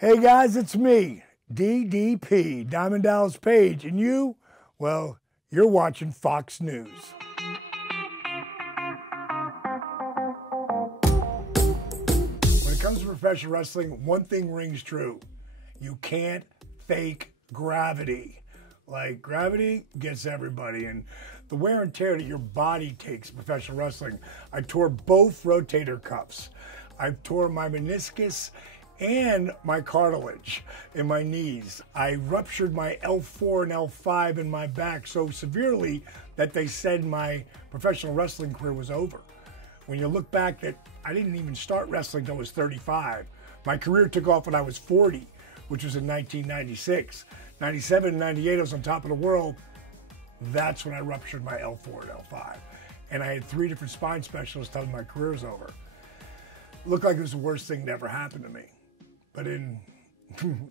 Hey guys, it's me, DDP, Diamond Dallas Page, and you, well, you're watching Fox News. When it comes to professional wrestling, one thing rings true. You can't fake gravity. Like, gravity gets everybody, and the wear and tear that your body takes in professional wrestling. I tore both rotator cuffs. I tore my meniscus and my cartilage in my knees. I ruptured my L4 and L5 in my back so severely that they said my professional wrestling career was over. When you look back, that I didn't even start wrestling until I was 35. My career took off when I was 40, which was in 1996. 97 and 98, I was on top of the world. That's when I ruptured my L4 and L5. And I had 3 different spine specialists tell me my career's over. It looked like it was the worst thing that ever happened to me. But in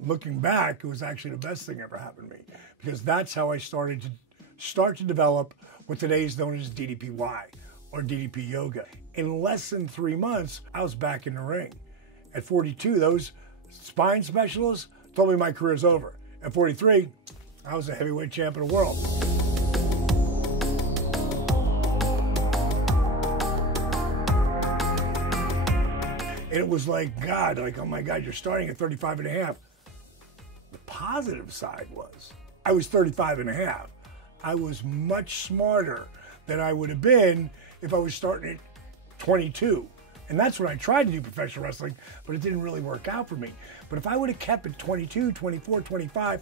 looking back, it was actually the best thing that ever happened to me, because that's how I started to develop what today is known as DDPY, or DDP yoga. In less than 3 months, I was back in the ring. At 42, those spine specialists told me my career's over. At 43, I was a heavyweight champ of the world. And it was like, God, like, oh my God, you're starting at 35 and a half. The positive side was, I was 35 and a half. I was much smarter than I would have been if I was starting at 22. And that's when I tried to do professional wrestling, but it didn't really work out for me. But if I would have kept at 22, 24, 25,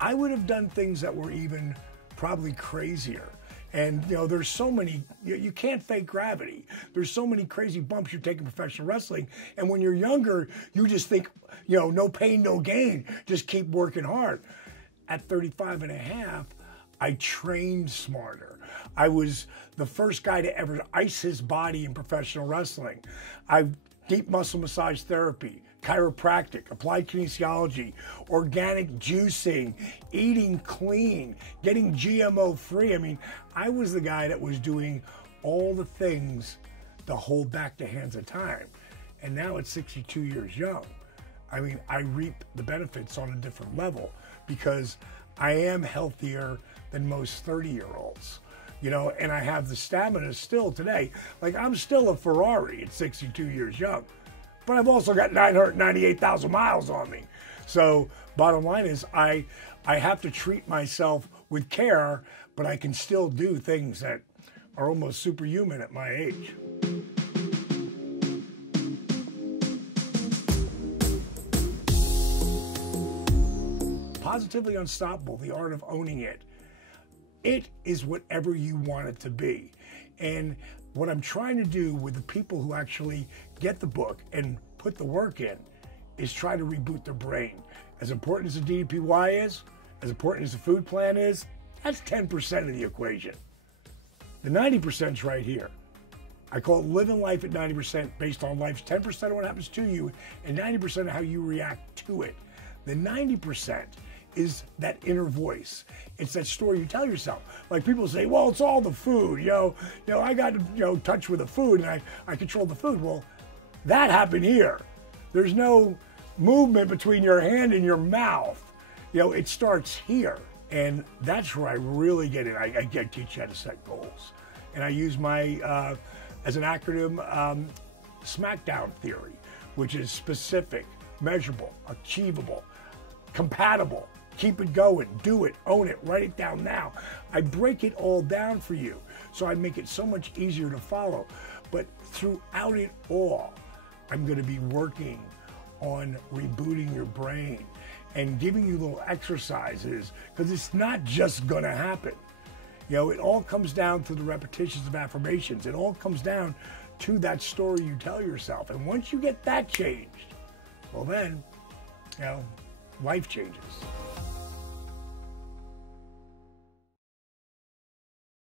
I would have done things that were even probably crazier. And, you know, there's so many, you can't fake gravity. There's so many crazy bumps you take in professional wrestling. And when you're younger, you just think, you know, no pain, no gain. Just keep working hard. At 35 and a half, I trained smarter. I was the first guy to ever ice his body in professional wrestling. I've deep muscle massage therapy, chiropractic, applied kinesiology, organic juicing, eating clean, getting GMO free. I mean, I was the guy that was doing all the things to hold back the hands of time. And now at 62 years young, I mean, I reap the benefits on a different level because I am healthier than most 30-year-olds. You know, and I have the stamina still today. Like, I'm still a Ferrari at 62 years young, but I've also got 998,000 miles on me. So bottom line is I have to treat myself with care, but I can still do things that are almost superhuman at my age. Positively Unstoppable, the art of owning it. It is whatever you want it to be. And what I'm trying to do with the people who actually get the book and put the work in is try to reboot their brain. As important as the DDPY is, as important as the food plan is, that's 10% of the equation. The 90% is right here. I call it living life at 90% based on life's 10% of what happens to you and 90% of how you react to it. The 90% is that inner voice. It's that story you tell yourself. Like, people say, well, it's all the food. You know, I got, touch with the food and I control the food. Well, that happened here. There's no movement between your hand and your mouth. You know, it starts here. And that's where I really get it. I teach you how to set goals. And I use my, as an acronym, SmackDown theory, which is specific, measurable, achievable, compatible. Keep it going, do it, own it, write it down now. I break it all down for you, so I make it so much easier to follow. But throughout it all, I'm gonna be working on rebooting your brain and giving you little exercises, because it's not just gonna happen. You know, it all comes down to the repetitions of affirmations. It all comes down to that story you tell yourself. And once you get that changed, well then, you know, life changes.